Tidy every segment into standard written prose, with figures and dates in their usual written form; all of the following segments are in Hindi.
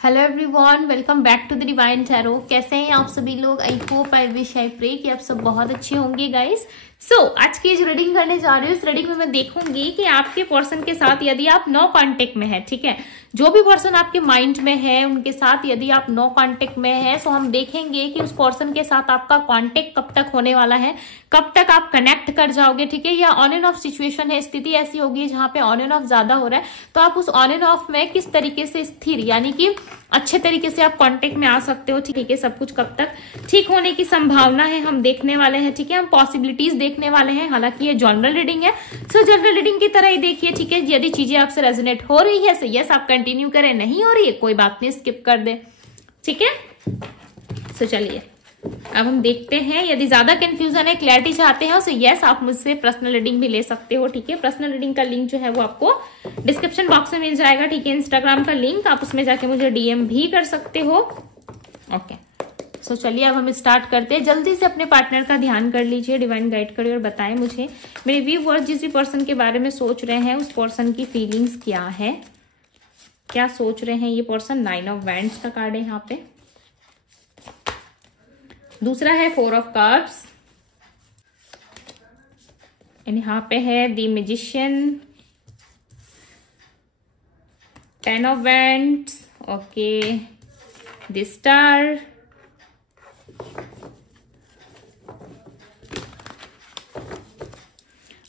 Hello everyone, welcome back to the Divine Tarot. कैसे हैं आप सभी लोग? I hope, I wish, I pray कि आप सब बहुत अच्छे होंगे गाइस। आज की जो रीडिंग करने जा रही हूँ, इस रीडिंग में मैं देखूंगी कि आपके पर्सन के साथ यदि आप नो कांटेक्ट में है, ठीक है, जो भी पर्सन आपके माइंड में है उनके साथ यदि आप नो कांटेक्ट में है, तो हम देखेंगे कि उस पर्सन के साथ आपका कांटेक्ट कब तक होने वाला है, कब तक आप कनेक्ट कर जाओगे, ठीक है। या ऑन एंड ऑफ सिचुएशन है, स्थिति ऐसी होगी जहां पे ऑन एंड ऑफ ज्यादा हो रहा है, तो आप उस ऑन एंड ऑफ में किस तरीके से स्थिर यानी कि अच्छे तरीके से आप कांटेक्ट में आ सकते हो, ठीक है। सब कुछ कब तक ठीक होने की संभावना है हम देखने वाले हैं, ठीक है। हम पॉसिबिलिटीज देखने वाले हैं। हालांकि ये जनरल रीडिंग है, सो जनरल रीडिंग की तरह ही देखिए, ठीक है। यदि चीजें आपसे रेजोनेट हो रही है सो यस आप कंटिन्यू करें, नहीं हो रही है कोई बात नहीं, स्किप कर दे, ठीक है। सो चलिए अब हम देखते हैं। यदि ज्यादा कंफ्यूजन है, क्लैरिटी चाहते हैं, सो यस आप मुझसे पर्सनल रीडिंग भी ले सकते हो, ठीक है। पर्सनल रीडिंग का लिंक जो है वो आपको डिस्क्रिप्शन बॉक्स में मिल जाएगा, ठीक है। इंस्टाग्राम का लिंक, आप उसमें जाके मुझे डीएम भी कर सकते हो, ओके। सो चलिए अब हम स्टार्ट करते हैं। जल्दी से अपने पार्टनर का ध्यान कर लीजिए, डिवाइन गाइड करिए और बताएं मुझे, मेरे व्यूअर्स जिस भी पर्सन के बारे में सोच रहे हैं उस पर्सन की फीलिंग्स क्या है, क्या सोच रहे हैं ये पर्सन। 9 ऑफ वैंड्स का कार्ड है यहाँ पे। दूसरा है 4 ऑफ कप्स, यहाँ पे है the magician, 10 of wands, okay, the star,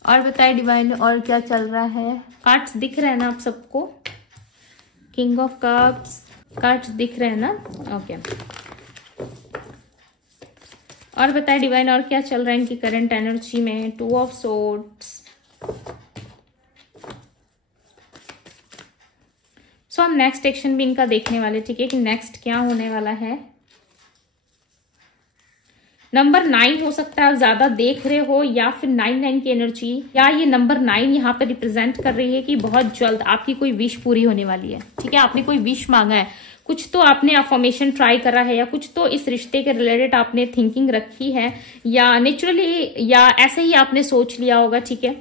और बताए डिवाइन और क्या चल रहा है। कार्ड्स दिख रहे हैं ना आप सबको? किंग ऑफ कप्स कार्ड्स दिख रहे हैं ना, ओके। और बताए डिवाइन और क्या चल रहा है इनकी करंट एनर्जी में। 2 ऑफ सोर्ड्स, सो हम नेक्स्ट एक्शन भी इनका देखने वाले, ठीक है, कि नेक्स्ट क्या होने वाला है। नंबर 9 हो सकता है आप ज्यादा देख रहे हो, या फिर 9 की एनर्जी, या ये नंबर 9 यहाँ पे रिप्रेजेंट कर रही है कि बहुत जल्द आपकी कोई विश पूरी होने वाली है, ठीक है। आपने कोई विश मांगा है, कुछ तो आपने अफर्मेशन ट्राई करा है, या कुछ तो इस रिश्ते के रिलेटेड आपने थिंकिंग रखी है, या नेचुरली या ऐसे ही आपने सोच लिया होगा, ठीक है।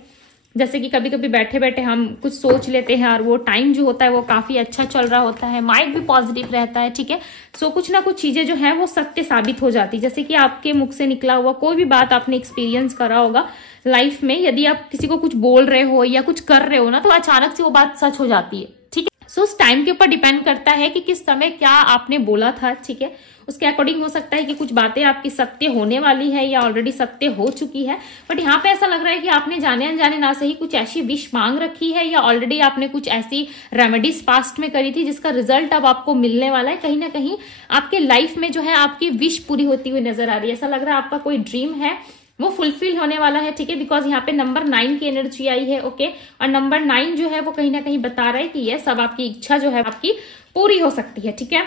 जैसे कि कभी कभी बैठे बैठे हम कुछ सोच लेते हैं और वो टाइम जो होता है वो काफी अच्छा चल रहा होता है, माइंड भी पॉजिटिव रहता है, ठीक है। सो कुछ ना कुछ चीजें जो है वो सत्य साबित हो जाती है। जैसे कि आपके मुख से निकला हुआ कोई भी बात आपने एक्सपीरियंस करा होगा लाइफ में, यदि आप किसी को कुछ बोल रहे हो या कुछ कर रहे हो ना, तो अचानक से वो बात सच हो जाती है, ठीक है। सो उस टाइम के ऊपर डिपेंड करता है कि किस समय क्या आपने बोला था, ठीक है। उसके अकॉर्डिंग हो सकता है कि कुछ बातें आपकी सत्य होने वाली है या ऑलरेडी सत्य हो चुकी है। बट यहाँ पे ऐसा लग रहा है कि आपने जाने अनजाने ना सही कुछ ऐसी विश मांग रखी है, या ऑलरेडी आपने कुछ ऐसी रेमेडीज पास्ट में करी थी जिसका रिजल्ट अब आपको मिलने वाला है। कहीं ना कहीं आपके लाइफ में जो है आपकी विश पूरी होती हुई नजर आ रही है। ऐसा लग रहा है आपका कोई ड्रीम है वो फुलफिल होने वाला है, ठीक है। बिकॉज यहाँ पे नंबर 9 की एनर्जी आई है, ओके। और नंबर 9 जो है वो कहीं ना कहीं बता रहा है कि ये सब आपकी इच्छा जो है आपकी पूरी हो सकती है, ठीक है।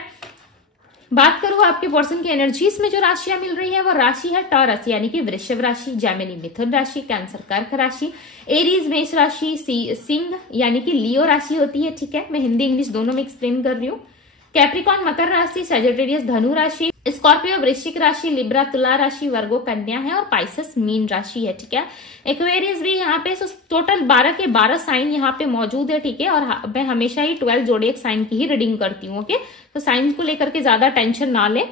बात करूं आपके पर्सन की एनर्जीज में जो राशियां मिल रही है वो राशि है टॉरस यानी कि वृषभ राशि, जेमिनी मिथुन राशि, कैंसर कर्क राशि, एरीज मेष राशि, सिंह यानी कि लियो राशि होती है, ठीक है। मैं हिंदी इंग्लिश दोनों में एक्सप्लेन कर रही हूँ। कैप्रिकॉन मकर राशि, सैजिटेरियस धनु राशि, स्कॉर्पियो वृश्चिक राशि, लिब्रा तुला राशि, वर्गो कन्या है, और पाइसेस मीन राशि है, ठीक है। एक्वेरियस भी यहाँ पे टोटल 12 के 12 साइन यहाँ पे मौजूद है, ठीक है। और मैं हमेशा ही 12 जोड़िक साइन की ही रीडिंग करती हूँ, ओके। तो साइन को लेकर के ज्यादा टेंशन ना ले।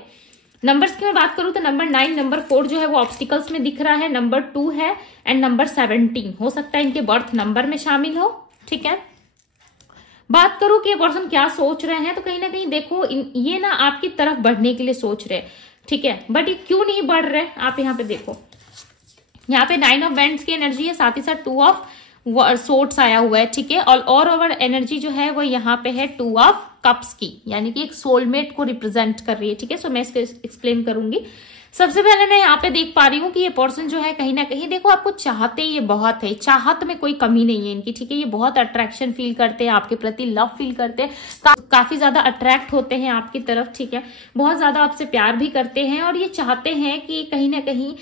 नंबर्स की मैं बात करूं तो नंबर 9, नंबर 4 जो है वो ऑब्स्टिकल्स में दिख रहा है, नंबर 2 है, एंड नंबर 17 हो सकता है इनके बर्थ नंबर में शामिल हो, ठीक है। बात करूं कि ये पर्सन क्या सोच रहे हैं, तो कहीं ना कहीं देखो ये ना आपकी तरफ बढ़ने के लिए सोच रहे, ठीक है। बट ये क्यों नहीं बढ़ रहे, आप यहाँ पे देखो, यहाँ पे 9 ऑफ वैंड्स की एनर्जी है, साथ ही साथ 2 ऑफ सोर्ड्स आया हुआ है, ठीक है। और ओवर एनर्जी जो है वो यहाँ पे है 2 ऑफ कप्स की, यानी कि एक सोलमेट को रिप्रेजेंट कर रही है, ठीक है। सो मैं इसको एक्सप्लेन करूंगी। सबसे पहले मैं यहाँ पे देख पा रही हूँ कि ये पर्सन जो है कहीं ना कहीं देखो आपको चाहते ये बहुत है, चाहत में कोई कमी नहीं है इनकी, ठीक है। ये बहुत अट्रैक्शन फील करते हैं आपके प्रति, लव फील करते हैं, काफी ज्यादा अट्रैक्ट होते हैं आपकी तरफ, ठीक है। बहुत ज्यादा आपसे प्यार भी करते हैं, और ये चाहते हैं कि कहीं ना कहीं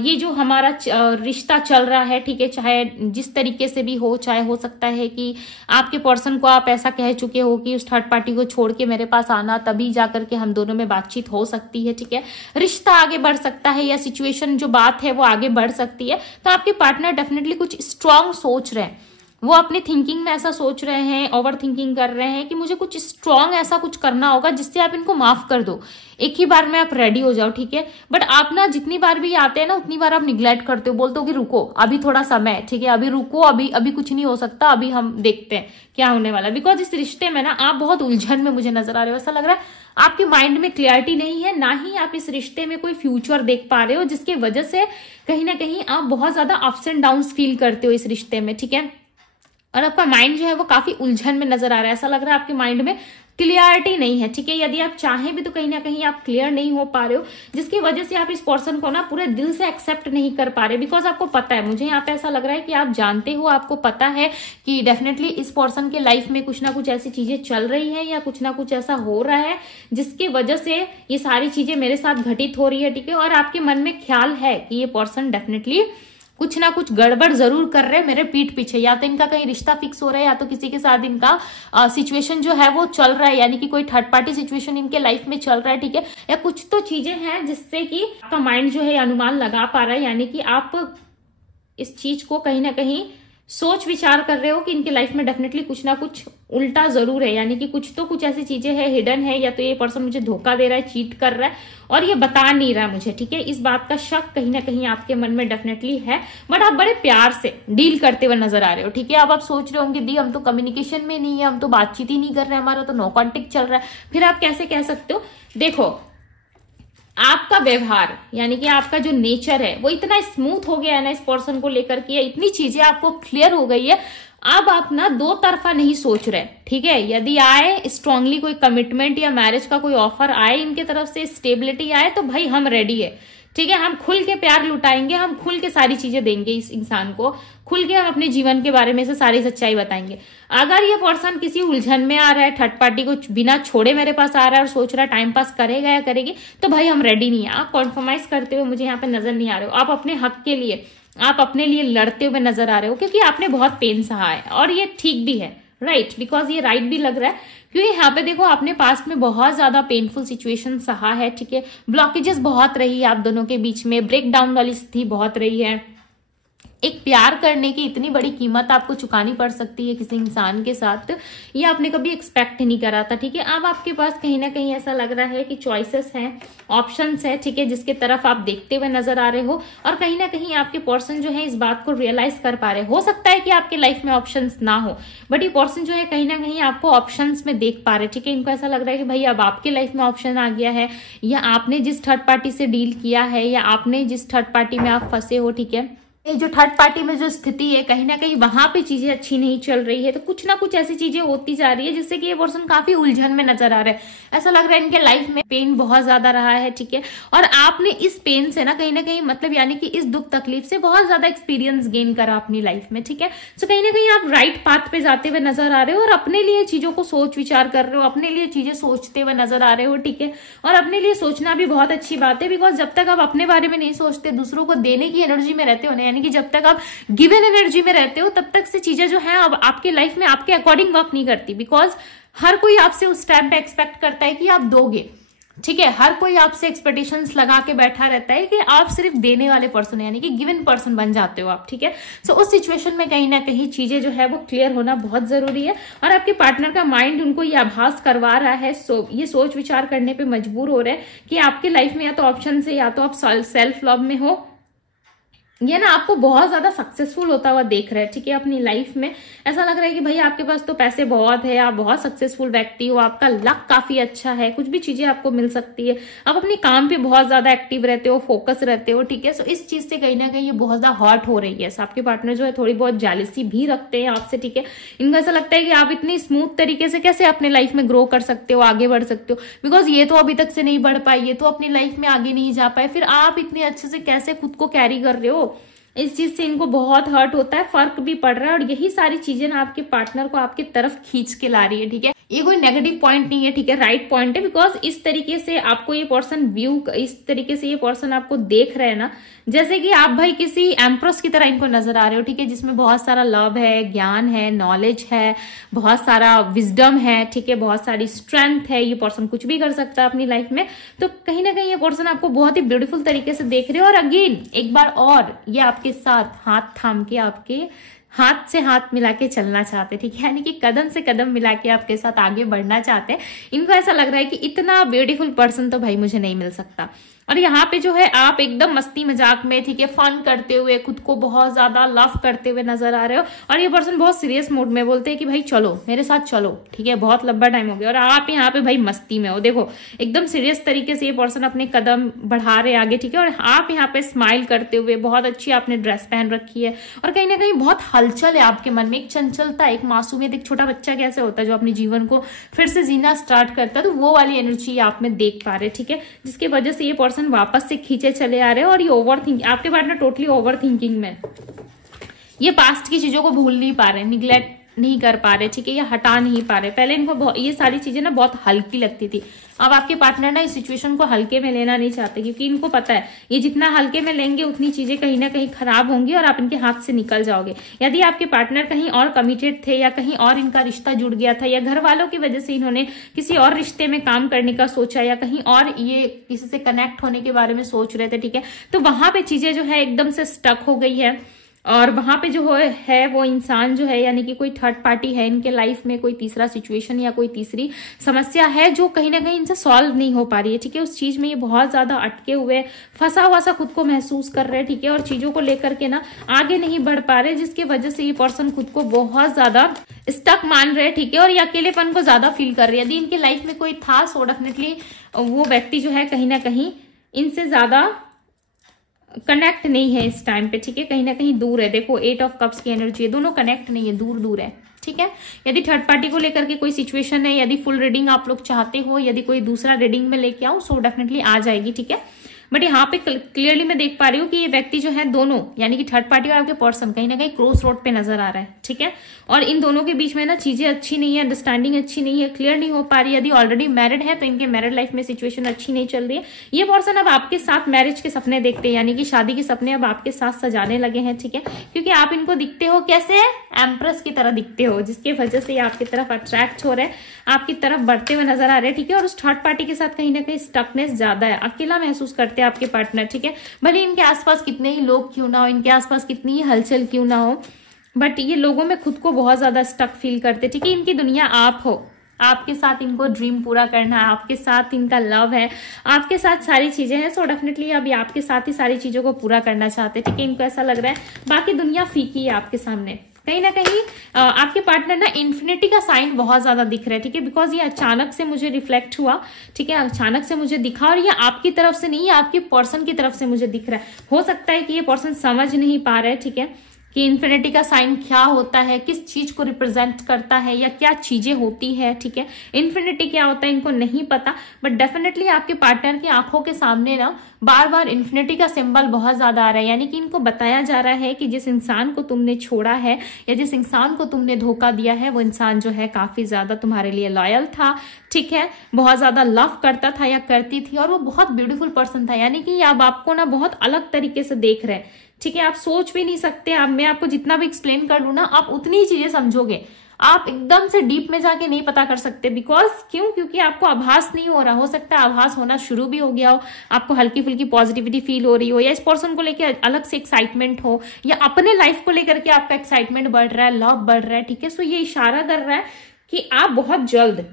ये जो हमारा रिश्ता चल रहा है, ठीक है, चाहे जिस तरीके से भी हो, चाहे हो सकता है कि आपके पर्सन को आप ऐसा कह चुके हो कि उस थर्ड पार्टी को छोड़ के मेरे पास आना, तभी जाकर के हम दोनों में बातचीत हो सकती है, ठीक है। रिश्ता आगे बढ़ सकता है, या सिचुएशन जो बात है वो आगे बढ़ सकती है। तो आपके पार्टनर डेफिनेटली कुछ स्ट्रांग सोच रहे हैं, वो अपनी थिंकिंग में ऐसा सोच रहे हैं, ओवर थिंकिंग कर रहे हैं कि मुझे कुछ स्ट्रांग ऐसा कुछ करना होगा जिससे आप इनको माफ कर दो, एक ही बार में आप रेडी हो जाओ, ठीक है। बट आप ना जितनी बार भी आते हैं ना उतनी बार आप निग्लेक्ट करते हो, बोलते हो कि रुको अभी थोड़ा समय है, ठीक है, अभी रुको, अभी कुछ नहीं हो सकता, अभी हम देखते हैं क्या होने वाला। बिकॉज इस रिश्ते में ना आप बहुत उलझन में मुझे नजर आ रहे हो। ऐसा लग रहा है आपके माइंड में क्लियरिटी नहीं है, ना ही आप इस रिश्ते में कोई फ्यूचर देख पा रहे हो, जिसकी वजह से कहीं ना कहीं आप बहुत ज्यादा अप्स एंड डाउन्स फील करते हो इस रिश्ते में, ठीक है। और आपका माइंड जो है वो काफी उलझन में नजर आ रहा है। ऐसा लग रहा है आपके माइंड में क्लियरिटी नहीं है, ठीक है। यदि आप चाहें भी तो कहीं ना कहीं आप क्लियर नहीं हो पा रहे हो, जिसकी वजह से आप इस पर्सन को ना पूरे दिल से एक्सेप्ट नहीं कर पा रहे। बिकॉज आपको पता है, मुझे यहाँ पे ऐसा लग रहा है कि आप जानते हो, आपको पता है कि डेफिनेटली इस पर्सन के लाइफ में कुछ ना कुछ ऐसी चीजें चल रही है या कुछ ना कुछ ऐसा हो रहा है जिसकी वजह से ये सारी चीजें मेरे साथ घटित हो रही है, ठीक है। और आपके मन में ख्याल है कि ये पर्सन डेफिनेटली कुछ ना कुछ गड़बड़ जरूर कर रहे हैं मेरे पीठ पीछे, या तो इनका कहीं रिश्ता फिक्स हो रहा है या तो किसी के साथ इनका सिचुएशन जो है वो चल रहा है, यानी कि कोई थर्ड पार्टी सिचुएशन इनके लाइफ में चल रहा है, ठीक है। या कुछ तो चीजें हैं जिससे कि आपका माइंड जो है अनुमान लगा पा रहा है, यानी कि आप इस चीज को कहीं ना कहीं सोच विचार कर रहे हो कि इनके लाइफ में डेफिनेटली कुछ ना कुछ उल्टा जरूर है, यानी कि कुछ ऐसी चीजें हैं हिडन है, या तो ये पर्सन मुझे धोखा दे रहा है, चीट कर रहा है और ये बता नहीं रहा है मुझे, ठीक है। इस बात का शक कहीं ना कहीं आपके मन में डेफिनेटली है, बट आप बड़े प्यार से डील करते हुए नजर आ रहे हो, ठीक है। अब आप सोच रहे होंगे दी हम तो कम्युनिकेशन में नहीं है, हम तो बातचीत ही नहीं कर रहे हैं, हमारा तो नो कॉन्टेक्ट चल रहा है। फिर आप कैसे कह सकते हो? देखो, आपका व्यवहार यानी कि आपका जो नेचर है वो इतना स्मूथ हो गया है ना इस पर्सन को लेकर के, इतनी चीजें आपको क्लियर हो गई है। अब आप ना दो तरफा नहीं सोच रहे, ठीक है। यदि आए स्ट्रांगली कोई कमिटमेंट या मैरिज का कोई ऑफर आए इनके तरफ से, स्टेबिलिटी आए, तो भाई हम रेडी है, ठीक है। हम खुल के प्यार लुटाएंगे, हम खुल के सारी चीजें देंगे इस इंसान को, खुल के हम अपने जीवन के बारे में से सारी सच्चाई बताएंगे। अगर ये पर्सन किसी उलझन में आ रहा है, थर्ड पार्टी को बिना छोड़े मेरे पास आ रहा है और सोच रहा है टाइम पास करेगा या करेगी, तो भाई हम रेडी नहीं है। आप कॉम्प्रोमाइज करते हुए मुझे यहाँ पे नजर नहीं आ रहे हो, आप अपने हक के लिए, आप अपने लिए लड़ते हुए नजर आ रहे हो, क्योंकि आपने बहुत पेन सहा है और ये ठीक भी है, राइट। बिकॉज ये राइट भी लग रहा है, क्योंकि यहाँ पे देखो आपने पास्ट में बहुत ज्यादा पेनफुल सिचुएशन सहा है, ठीक है। ब्लॉकेजेस बहुत रही है आप दोनों के बीच में, ब्रेक डाउन वाली स्थिति बहुत रही है। एक प्यार करने की इतनी बड़ी कीमत आपको चुकानी पड़ सकती है किसी इंसान के साथ, ये आपने कभी एक्सपेक्ट नहीं करा था, ठीक है। अब आपके पास कहीं ना कहीं ऐसा लग रहा है कि चॉइसेस हैं, ऑप्शंस है, ठीक है, जिसके तरफ आप देखते हुए नजर आ रहे हो। और कहीं ना कहीं आपके पर्सन जो है इस बात को रियलाइज कर पा रहे हो सकता है कि आपके लाइफ में ऑप्शंस ना हो, बट ये पर्सन जो है कहीं ना कहीं आपको ऑप्शंस में देख पा रहे, ठीक है। इनको ऐसा लग रहा है कि भाई अब आपके लाइफ में ऑप्शन आ गया है, या आपने जिस थर्ड पार्टी से डील किया है, या आपने जिस थर्ड पार्टी में आप फंसे हो, ठीक है, ये जो थर्ड पार्टी में जो स्थिति है कहीं ना कहीं वहां पे चीजें अच्छी नहीं चल रही है, तो कुछ ना कुछ ऐसी चीजें होती जा रही है जिससे कि ये पर्सन काफी उलझन में नजर आ रहा है। ऐसा लग रहा है इनके लाइफ में पेन बहुत ज्यादा रहा है, ठीक है। और आपने इस पेन से ना कहीं मतलब यानी कि इस दुख तकलीफ से बहुत ज्यादा एक्सपीरियंस गेन करा अपनी लाइफ में, ठीक है। सो कहीं ना कहीं आप राइट पाथ पे जाते हुए नजर आ रहे हो और अपने लिए चीजों को सोच विचार कर रहे हो, अपने लिए चीजें सोचते हुए नजर आ रहे हो, ठीक है। और अपने लिए सोचना भी बहुत अच्छी बात है, बिकॉज जब तक आप अपने बारे में नहीं सोचते, दूसरों को देने की एनर्जी में रहते हो ना, यानी कि जब तक आप गिवन एनर्जी में रहते हो तब तक से चीजें जो है अब आपके लाइफ में आपके अकॉर्डिंग वर्क नहीं करती। बिकॉज हर कोई आपसे उस टाइम पे एक्सपेक्ट करता है कि आप दोगे, ठीक है। हर कोई आपसे एक्सपेक्टेशंस लगा के बैठा रहता है कि आप सिर्फ देने वाले पर्सन यानी कि गिवन पर्सन बन जाते हो आप, ठीक है। सो उस सिचुएशन में कहीं ना कहीं चीजें जो है वो क्लियर होना बहुत जरूरी है, और आपके पार्टनर का माइंड उनको ये आभास करवा रहा है, ये सोच विचार करने पे मजबूर हो रहे हैं कि आपके लाइफ में या तो ऑप्शन से, या तो आप सेल्फ लव में हो, ये ना आपको बहुत ज्यादा सक्सेसफुल होता हुआ देख रहे हैं, ठीक है, अपनी लाइफ में। ऐसा लग रहा है कि भाई आपके पास तो पैसे बहुत है, आप बहुत सक्सेसफुल व्यक्ति हो, आपका लक काफी अच्छा है, कुछ भी चीजें आपको मिल सकती है, आप अपने काम पे बहुत ज्यादा एक्टिव रहते हो, फोकस रहते हो, ठीक है। सो इस चीज से कहीं ना कहीं ये बहुत ज्यादा हर्ट हो रही है। आपके पार्टनर जो है थोड़ी बहुत जेलसी भी रखते हैं आपसे, ठीक है। इनको ऐसा लगता है कि आप इतनी स्मूथ तरीके से कैसे अपने लाइफ में ग्रो कर सकते हो, आगे बढ़ सकते हो, बिकॉज ये तो अभी तक से नहीं बढ़ पाए, ये तो अपनी लाइफ में आगे नहीं जा पाए, फिर आप इतने अच्छे से कैसे खुद को कैरी कर रहे हो। इस चीज से इनको बहुत हर्ट होता है, फर्क भी पड़ रहा है, और यही सारी चीजें ना आपके पार्टनर को आपकी तरफ खींच के ला रही है, ठीक है। ये कोई नेगेटिव पॉइंट नहीं है, ठीक है, राइट पॉइंट है। बिकॉज इस तरीके से आपको ये पर्सन इस तरीके से ये पर्सन आपको देख रहे हैं ना, जैसे कि आप भाई किसी एम्प्रेस की तरह इनको नजर आ रहे हो, ठीक है, जिसमें बहुत सारा लव है, ज्ञान है, नॉलेज है, बहुत सारा विजडम है, ठीक है, बहुत सारी स्ट्रेंथ है। ये पर्सन कुछ भी कर सकता है अपनी लाइफ में, तो कहीं ना कहीं ये पर्सन आपको बहुत ही ब्यूटीफुल तरीके से देख रहे हो। और अगेन एक बार और ये आपके साथ हाथ थाम के आपके हाथ से हाथ मिला के चलना चाहते, ठीक है, यानी कि कदम से कदम मिला के आपके साथ आगे बढ़ना चाहते हैं। इनको ऐसा लग रहा है कि इतना ब्यूटीफुल पर्सन तो भाई मुझे नहीं मिल सकता। और यहाँ पे जो है आप एकदम मस्ती मजाक में, ठीक है, फन करते हुए, खुद को बहुत ज्यादा लव करते हुए नजर आ रहे हो। और ये पर्सन बहुत सीरियस मूड में बोलते हैं कि भाई चलो मेरे साथ चलो, ठीक है, बहुत लंबा टाइम हो गया। और आप यहाँ पे भाई मस्ती में हो, देखो एकदम सीरियस तरीके से ये पर्सन अपने कदम बढ़ा रहे आगे, ठीक है। और आप यहाँ पे स्माइल करते हुए, बहुत अच्छी आपने ड्रेस पहन रखी है और कहीं ना कहीं बहुत हलचल है आपके मन में, एक चंचलता, एक मासूमियत, एक छोटा बच्चा कैसे होता है जो अपने जीवन को फिर से जीना स्टार्ट करता है, तो वो वाली एनर्जी आप में देख पा रहे, ठीक है, जिसकी वजह से ये पर्सन वापस से खींचे चले आ रहे हैं। और ये ओवर थिंकिंग, आपके पार्टनर टोटली ओवर थिंकिंग में, ये पास्ट की चीजों को भूल नहीं पा रहे, निग्लेक्ट नहीं कर पा रहे, ठीक है, ये हटा नहीं पा रहे। पहले इनको ये सारी चीजें ना बहुत हल्की लगती थी, अब आपके पार्टनर ना इस सिचुएशन को हल्के में लेना नहीं चाहते, क्योंकि इनको पता है ये जितना हल्के में लेंगे उतनी चीजें कहीं ना कहीं खराब होंगी और आप इनके हाथ से निकल जाओगे। यदि आपके पार्टनर कहीं और कमिटेड थे या कहीं और इनका रिश्ता जुड़ गया था या घर वालों की वजह से इन्होंने किसी और रिश्ते में काम करने का सोचा या कहीं और ये किसी से कनेक्ट होने के बारे में सोच रहे थे, ठीक है, तो वहां पे चीजें जो है एकदम से स्टक हो गई है। और वहां पे जो है वो इंसान जो है, यानी कि कोई थर्ड पार्टी है इनके लाइफ में, कोई तीसरा सिचुएशन या कोई तीसरी समस्या है जो कहीं ना कहीं इनसे सॉल्व नहीं हो पा रही है, ठीक है। उस चीज में ये बहुत ज्यादा अटके हुए, फंसा हुआ सा खुद को महसूस कर रहे हैं, ठीक है, और चीजों को लेकर के ना आगे नहीं बढ़ पा रहे, जिसकी वजह से ये पर्सन खुद को बहुत ज्यादा स्टक मान रहे हैं, ठीक है, और ये अकेलेपन को ज्यादा फील कर रहे हैं। यदि इनके लाइफ में कोई था सो डेफिनेटली वो व्यक्ति जो है कहीं ना कहीं इनसे ज्यादा कनेक्ट नहीं है इस टाइम पे, ठीक है, कहीं ना कहीं दूर है। देखो 8 ऑफ कप्स की एनर्जी है, दोनों कनेक्ट नहीं है, दूर दूर है, ठीक है। यदि थर्ड पार्टी को लेकर के कोई सिचुएशन है, यदि फुल रीडिंग आप लोग चाहते हो, यदि कोई दूसरा रीडिंग में लेके आओ सो डेफिनेटली आ जाएगी, ठीक है। बट यहाँ पे क्लियरली मैं देख पा रही हूँ कि ये व्यक्ति जो है दोनों, यानी कि थर्ड पार्टी और आपके पर्सन कहीं ना कहीं क्रॉस रोड पे नजर आ रहा है, ठीक है, और इन दोनों के बीच में ना चीजें अच्छी नहीं है, अंडरस्टैंडिंग अच्छी नहीं है, क्लियर नहीं हो पा रही। यदि ऑलरेडी मैरिड है तो इनके मैरिड लाइफ में सिचुएशन अच्छी नहीं चल रही है। ये पर्सन अब आपके साथ मैरिज के सपने देखते हैं, यानी कि शादी के सपने अब आपके साथ सजाने लगे हैं, ठीक है, क्योंकि आप इनको दिखते हो कैसे, एम्प्रेस की तरह दिखते हो, जिसकी वजह से आपकी तरफ अट्रैक्ट हो रहे हैं, आपकी तरफ बढ़ते हुए नजर आ रहे हैं, ठीक है। और उस थर्ड पार्टी के साथ कहीं ना कहीं स्टकनेस ज्यादा है, अकेला महसूस करते हैं आपके पार्टनर, ठीक है, भले इनके आसपास कितने ही लोग क्यों ना हो, इनके आसपास कितनी ही हलचल क्यों ना हो, बट ये लोगों में खुद को बहुत ज्यादा स्टक फील करते, ठीक है। इनकी दुनिया आप हो, आपके साथ इनको ड्रीम पूरा करना है, आपके साथ इनका लव है, आपके साथ सारी चीजें हैं, सो डेफिनेटली अभी आपके साथ ही सारी चीजों को पूरा करना चाहते हैं, ठीक है। इनको ऐसा लग रहा है बाकी दुनिया फीकी है आपके सामने, कहीं ना कहीं आपके पार्टनर ना इन्फिनिटी का साइन बहुत ज्यादा दिख रहा है, ठीक है, बिकॉज ये अचानक से मुझे रिफ्लेक्ट हुआ, ठीक है, अचानक से मुझे दिखा, और ये आपकी तरफ से नहीं, आपके पर्सन की तरफ से मुझे दिख रहा है। हो सकता है कि ये पर्सन समझ नहीं पा रहा है, ठीक है, कि इन्फिनिटी का साइन क्या होता है, किस चीज को रिप्रेजेंट करता है या क्या चीजें होती है, ठीक है, इन्फिनिटी क्या होता है इनको नहीं पता, बट डेफिनेटली आपके पार्टनर की आंखों के सामने ना बार बार इन्फिनिटी का सिंबल बहुत ज्यादा आ रहा है, यानी कि इनको बताया जा रहा है कि जिस इंसान को तुमने छोड़ा है या जिस इंसान को तुमने धोखा दिया है वो इंसान जो है काफी ज्यादा तुम्हारे लिए लॉयल था, ठीक है, बहुत ज्यादा लव करता था या करती थी, और वो बहुत ब्यूटीफुल पर्सन था, यानी कि अब आपको ना बहुत अलग तरीके से देख रहे हैं, ठीक है, आप सोच भी नहीं सकते। अब मैं आपको जितना भी एक्सप्लेन कर लूं ना आप उतनी ही चीजें समझोगे, आप एकदम से डीप में जाके नहीं पता कर सकते, बिकॉज क्योंकि आपको आभास नहीं हो रहा, हो सकता है आभास होना शुरू भी हो गया हो, आपको हल्की फुल्की पॉजिटिविटी फील हो रही हो, या इस पर्सन को लेकर अलग से एक्साइटमेंट हो, या अपने लाइफ को लेकर के आपका एक्साइटमेंट बढ़ रहा है, लव बढ़ रहा है, ठीक है। सो ये इशारा कर रहा है कि आप बहुत जल्द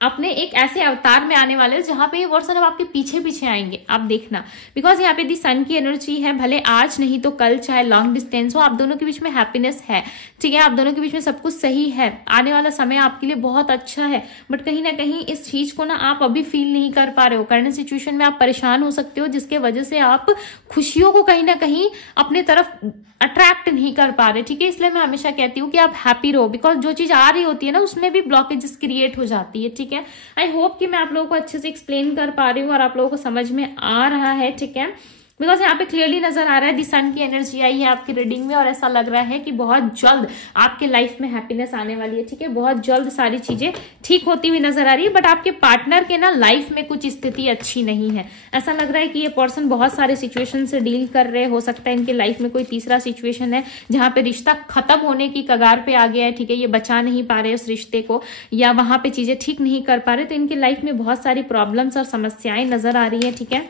अपने एक ऐसे अवतार में आने वाले हो जहां पे ये पर्सन अब आपके पीछे पीछे आएंगे, आप देखना, बिकॉज यहाँ पे दी सन की एनर्जी है, भले आज नहीं तो कल, चाहे लॉन्ग डिस्टेंस हो, आप दोनों के बीच में हैप्पीनेस है, ठीक है, आप दोनों के बीच में सब कुछ सही है, आने वाला समय आपके लिए बहुत अच्छा है, बट कहीं ना कहीं इस चीज को ना आप अभी फील नहीं कर पा रहे हो, करंट सिचुएशन में आप परेशान हो सकते हो, जिसके वजह से आप खुशियों को कहीं ना कहीं अपने तरफ अट्रैक्ट नहीं कर पा रहे, ठीक है। इसलिए मैं हमेशा कहती हूँ कि आप हैप्पी रहो, बिकॉज जो चीज आ रही होती है ना उसमें भी ब्लॉकेजेस क्रिएट हो जाती है, ठीक है। आई होप कि मैं आप लोगों को अच्छे से एक्सप्लेन कर पा रही हूँ और आप लोगों को समझ में आ रहा है, ठीक है, बिकॉज यहाँ पे क्लियरली नजर आ रहा है दी सन की एनर्जी आई है आपकी रीडिंग में, और ऐसा लग रहा है कि बहुत जल्द आपके लाइफ में हैप्पीनेस आने वाली है, ठीक है, बहुत जल्द सारी चीजें ठीक होती हुई नजर आ रही है। बट आपके पार्टनर के ना लाइफ में कुछ स्थिति अच्छी नहीं है, ऐसा लग रहा है कि ये पर्सन बहुत सारे सिचुएशन से डील कर रहे, हो सकता है इनके लाइफ में कोई तीसरा सिचुएशन है जहां पे रिश्ता खत्म होने की कगार पे आ गया है, ठीक है, ये बचा नहीं पा रहे उस रिश्ते को, या वहां पे चीजें ठीक नहीं कर पा रहे, तो इनके लाइफ में बहुत सारी प्रॉब्लम्स और समस्याएं नजर आ रही है, ठीक है।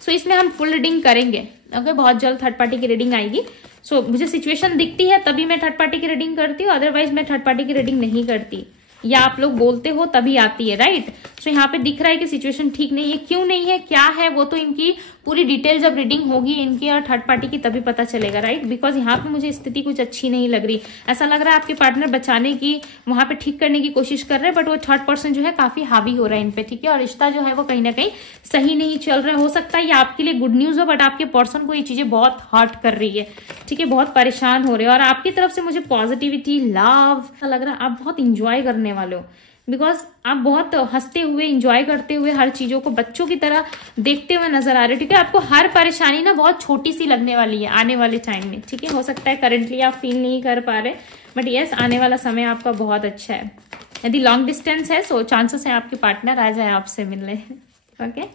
सो इसमें हम फुल रीडिंग करेंगे, ओके, बहुत जल्द थर्ड पार्टी की रीडिंग आएगी, सो मुझे सिचुएशन दिखती है तभी मैं थर्ड पार्टी की रीडिंग करती हूँ, अदरवाइज मैं थर्ड पार्टी की रीडिंग नहीं करती, या आप लोग बोलते हो तभी आती है, राइट। सो यहाँ पे दिख रहा है कि सिचुएशन ठीक नहीं है, क्यों नहीं है, क्या है, वो तो इनकी पूरी डिटेल जब रीडिंग होगी इनकी और थर्ड पार्टी की तभी पता चलेगा, राइट। बिकॉज यहाँ पे मुझे स्थिति कुछ अच्छी नहीं लग रही, ऐसा लग रहा है आपके पार्टनर बचाने की, वहां पे ठीक करने की कोशिश कर रहे हैं, बट वो थर्ड पर्सन जो है काफी हावी हो रहा है इन पे, ठीक है। और रिश्ता जो है वो कहीं ना कहीं सही नहीं चल रहा है। हो सकता है ये आपके लिए गुड न्यूज हो, बट आपके पर्सन को ये चीजें बहुत हर्ट कर रही है, ठीक है, बहुत परेशान हो रहे हो। और आपकी तरफ से मुझे पॉजिटिविटी, लव, ऐसा लग रहा है आप बहुत इंजॉय करने वाले हो, बिकॉज आप बहुत हंसते हुए, इंजॉय करते हुए हर चीजों को बच्चों की तरह देखते हुए नजर आ रहे हो, ठीक है। आपको हर परेशानी ना बहुत छोटी सी लगने वाली है आने वाले टाइम में, ठीक है। हो सकता है करंटली आप फील नहीं कर पा रहे, बट यस आने वाला समय आपका बहुत अच्छा है। यदि लॉन्ग डिस्टेंस है सो चांसेस है आपके पार्टनर आ जाए आपसे मिलने, ओके।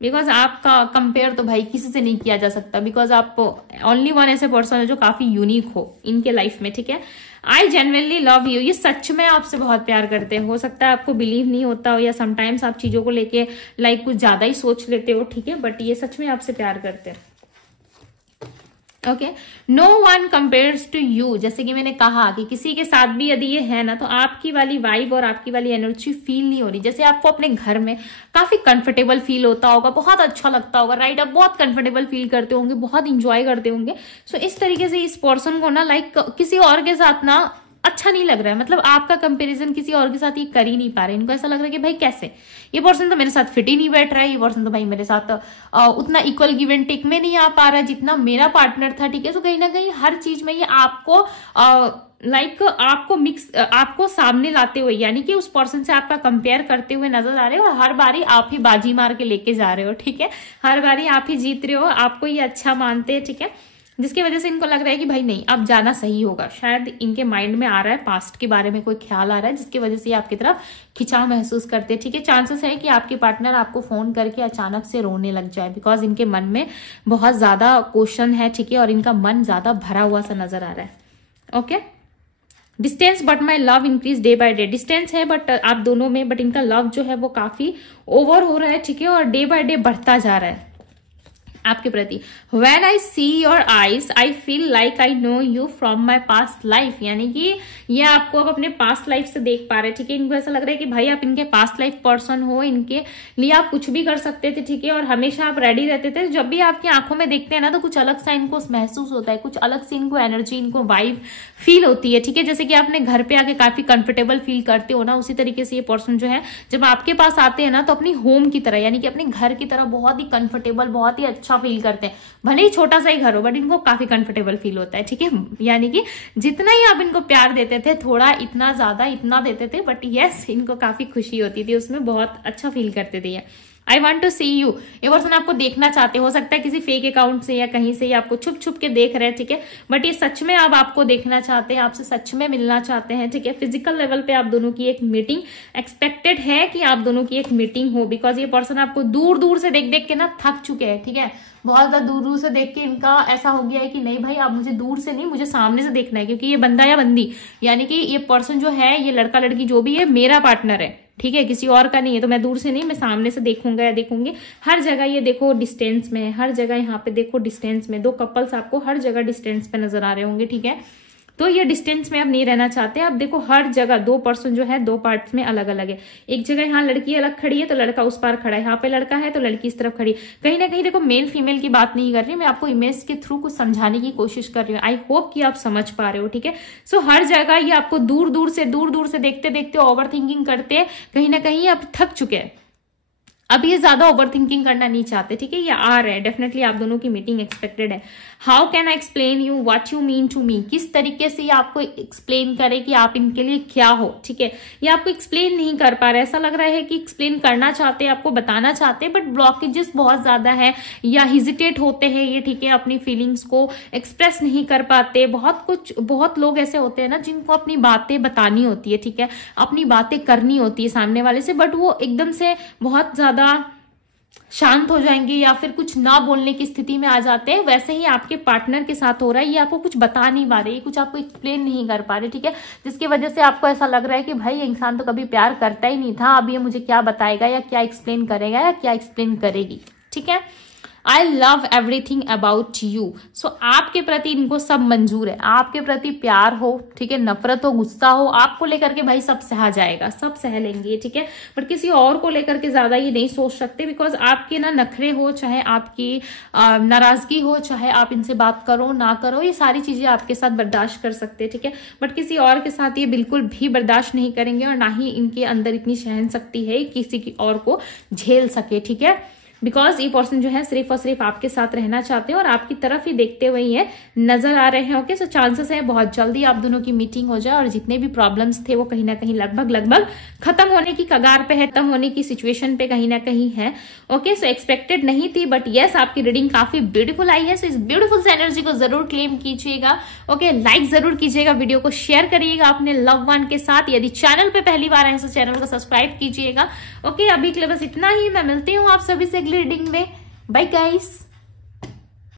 बिकॉज आपका कंपेयर तो भाई किसी से नहीं किया जा सकता, बिकॉज आप ओनली वन ऐसे पर्सन है जो काफी यूनिक हो इनके लाइफ में, ठीक है। आई जेन्युइनली लव यू, ये सच में आपसे बहुत प्यार करते हैं। हो सकता है आपको बिलीव नहीं होता हो, या समटाइम्स आप चीजों को लेके लाइक कुछ ज्यादा ही सोच लेते हो, ठीक है, बट ये सच में आपसे प्यार करते हैं, okay. No one compares to you, जैसे कि मैंने कहा कि किसी के साथ भी यदि ये है ना, तो आपकी वाली वाइब और आपकी वाली एनर्जी फील नहीं हो रही। जैसे आपको अपने घर में काफी कंफर्टेबल फील होता होगा, बहुत अच्छा लगता होगा, राइट। आप बहुत कंफर्टेबल फील करते होंगे, बहुत इंजॉय करते होंगे। सो इस तरीके से इस पर्सन को ना लाइक किसी और के साथ ना अच्छा नहीं लग रहा है, मतलब आपका कंपैरिजन किसी और के साथ ये कर ही नहीं पा रहे। इनको ऐसा लग रहा है कि भाई कैसे, ये पर्सन तो मेरे साथ फिट ही नहीं बैठ रहा है, ये पर्सन तो भाई मेरे साथ उतना इक्वल गिव एंड टेक में नहीं आ पा रहा है जितना मेरा पार्टनर था, ठीक है। तो कहीं ना कहीं हर चीज में ये आपको आपको सामने लाते हुए, यानी कि उस पर्सन से आपका कंपेयर करते हुए नजर आ रहे हो, और हर बारी आप ही बाजी मार के लेके जा रहे हो, ठीक है। हर बारी आप ही जीत रहे हो, आपको ये अच्छा मानते हैं, ठीक है। जिसकी वजह से इनको लग रहा है कि भाई नहीं अब जाना सही होगा। शायद इनके माइंड में आ रहा है, पास्ट के बारे में कोई ख्याल आ रहा है, जिसकी वजह से ये आपकी तरफ खिंचाव महसूस करते हैं, ठीक है। चांसेस है कि आपके पार्टनर आपको फोन करके अचानक से रोने लग जाए, बिकॉज इनके मन में बहुत ज्यादा क्वेश्चन है, ठीक है, और इनका मन ज्यादा भरा हुआ सा नजर आ रहा है, okay. Distance but my love increase day by day, distance है बट आप दोनों में, बट इनका लव जो है वो काफी ओवर हो रहा है, ठीक है, और डे बाय डे बढ़ता जा रहा है आपके प्रति। When I see your eyes, I feel like I know you from my past life, यानी कि ये आपको अब अपने पास्ट लाइफ से देख पा रहे हैं, ठीक है। इनको ऐसा लग रहा है कि भाई आप इनके पास्ट लाइफ पर्सन हो, इनके लिए आप कुछ भी कर सकते थे, ठीक है, और हमेशा आप रेडी रहते थे। जब भी आपकी आंखों में देखते हैं ना, तो कुछ अलग सा इनको महसूस होता है, कुछ अलग सी इनको एनर्जी, इनको वाइब फील होती है, ठीक है। जैसे कि आपने घर पे आके काफी कंफर्टेबल फील करते हो ना, उसी तरीके से ये पर्सन जो है जब आपके पास आते हैं ना, तो अपनी होम की तरह, यानी कि अपने घर की तरह बहुत ही कंफर्टेबल, बहुत ही अच्छा फील करते हैं। भले ही छोटा सा ही घर हो, बट इनको काफी कंफर्टेबल फील होता है, ठीक है। यानी कि जितना ही आप इनको प्यार देते थे, थोड़ा इतना ज्यादा इतना देते थे, बट यस इनको काफी खुशी होती थी उसमें, बहुत अच्छा फील करते थे ये। I want to see you, ये पर्सन आपको देखना चाहते हो सकता है किसी फेक अकाउंट से या कहीं से, आपको छुप छुप के देख रहे हैं, ठीक है, बट ये सच में अब आपको देखना चाहते हैं, आपसे सच में मिलना चाहते हैं, ठीक है। फिजिकल लेवल पे आप दोनों की एक मीटिंग एक्सपेक्टेड है कि आप दोनों की एक मीटिंग हो, बिकॉज ये पर्सन आपको दूर दूर से देख देख के ना थक चुके हैं, ठीक है। बहुत ज्यादा दूर दूर से देख के इनका ऐसा हो गया है कि नहीं भाई आप मुझे दूर से नहीं, मुझे सामने से देखना है, क्योंकि ये बंदा या बंदी, यानी कि ये पर्सन जो है, ये लड़का लड़की जो भी है, मेरा पार्टनर है, ठीक है, किसी और का नहीं है। तो मैं दूर से नहीं, मैं सामने से देखूंगा या देखूंगी। हर जगह ये देखो डिस्टेंस में है, हर जगह यहाँ पे देखो डिस्टेंस में, दो कपल्स आपको हर जगह डिस्टेंस पे नजर आ रहे होंगे, ठीक है। तो ये डिस्टेंस में अब नहीं रहना चाहते। अब देखो हर जगह दो पर्सन जो है दो पार्ट्स में अलग अलग है। एक जगह यहाँ लड़की अलग खड़ी है तो लड़का उस पार खड़ा है, यहाँ पे लड़का है तो लड़की इस तरफ खड़ी। कहीं ना कहीं देखो मेल फीमेल की बात नहीं कर रही, मैं आपको इमेज के थ्रू कुछ समझाने की कोशिश कर रही हूँ। आई होप कि आप समझ पा रहे हो, ठीक है। सो हर जगह ये आपको दूर दूर से देखते देखते ओवर थिंकिंग करते कहीं ना कहीं आप थक चुके हैं। अब ये ज्यादा ओवर थिंकिंग करना नहीं चाहते, ठीक है। ये आ रहे हैं, डेफिनेटली आप दोनों की मीटिंग एक्सपेक्टेड है। How can I explain you what you mean to me, किस तरीके से ये आपको एक्सप्लेन करे कि आप इनके लिए क्या हो, ठीक है। ये आपको एक्सप्लेन नहीं कर पा रहे, ऐसा लग रहा है कि एक्सप्लेन करना चाहते हैं, आपको बताना चाहते हैं, बट ब्लॉकेजेस बहुत ज्यादा है या हिजिटेट होते हैं ये, ठीक है, अपनी फीलिंग्स को एक्सप्रेस नहीं कर पाते। बहुत लोग ऐसे होते हैं ना जिनको अपनी बातें बतानी होती है, ठीक है, अपनी बातें करनी होती है सामने वाले से, बट वो एकदम से बहुत ज्यादा शांत हो जाएंगे या फिर कुछ ना बोलने की स्थिति में आ जाते हैं। वैसे ही आपके पार्टनर के साथ हो रहा है, ये आपको कुछ बता नहीं पा रहे, कुछ आपको एक्सप्लेन नहीं कर पा रहे, ठीक है, जिसकी वजह से आपको ऐसा लग रहा है कि भाई ये इंसान तो कभी प्यार करता ही नहीं था, अब ये मुझे क्या बताएगा या क्या एक्सप्लेन करेगा या क्या एक्सप्लेन करेगी, ठीक है। I love everything about you. So आपके प्रति इनको सब मंजूर है, आपके प्रति प्यार हो, ठीक है, नफरत हो, गुस्सा हो, आपको लेकर के भाई सब सहा जाएगा, सब सह लेंगे, ठीक है। बट किसी और को लेकर के ज्यादा ये नहीं सोच सकते, बिकॉज आपके ना नखरे हो, चाहे आपकी नाराजगी हो, चाहे आप इनसे बात करो ना करो, ये सारी चीजें आपके साथ बर्दाश्त कर सकते हैं, ठीक है। बट किसी और के साथ ये बिल्कुल भी बर्दाश्त नहीं करेंगे, और ना ही इनके अंदर इतनी सहन शक्ति है किसी की और को झेल सके, ठीक है। बिकॉज ये पर्सन जो है सिर्फ और सिर्फ आपके साथ रहना चाहते हैं और आपकी तरफ ही देखते हुए ये नजर आ रहे हैं। ओके, सो चांसेस है बहुत जल्दी आप दोनों की मीटिंग हो जाए और जितने भी प्रॉब्लम्स थे वो कहीं ना कहीं लगभग खत्म होने की कगार पे है, खत्म होने की सिचुएशन पे कहीं ना कहीं है। ओके, सो एक्सपेक्टेड नहीं थी, बट यस आपकी रीडिंग काफी ब्यूटीफुल आई है। सो इस ब्यूटीफुल से एनर्जी को जरूर क्लेम कीजिएगा। ओके, लाइक जरूर कीजिएगा, वीडियो को शेयर करिएगा अपने लव वन के साथ। यदि चैनल पे पहली बार आए तो चैनल को सब्सक्राइब कीजिएगा। ओके, अभी के लिए बस इतना ही। मैं मिलती हूँ आप सभी से अगली रीडिंग में। Bye guys.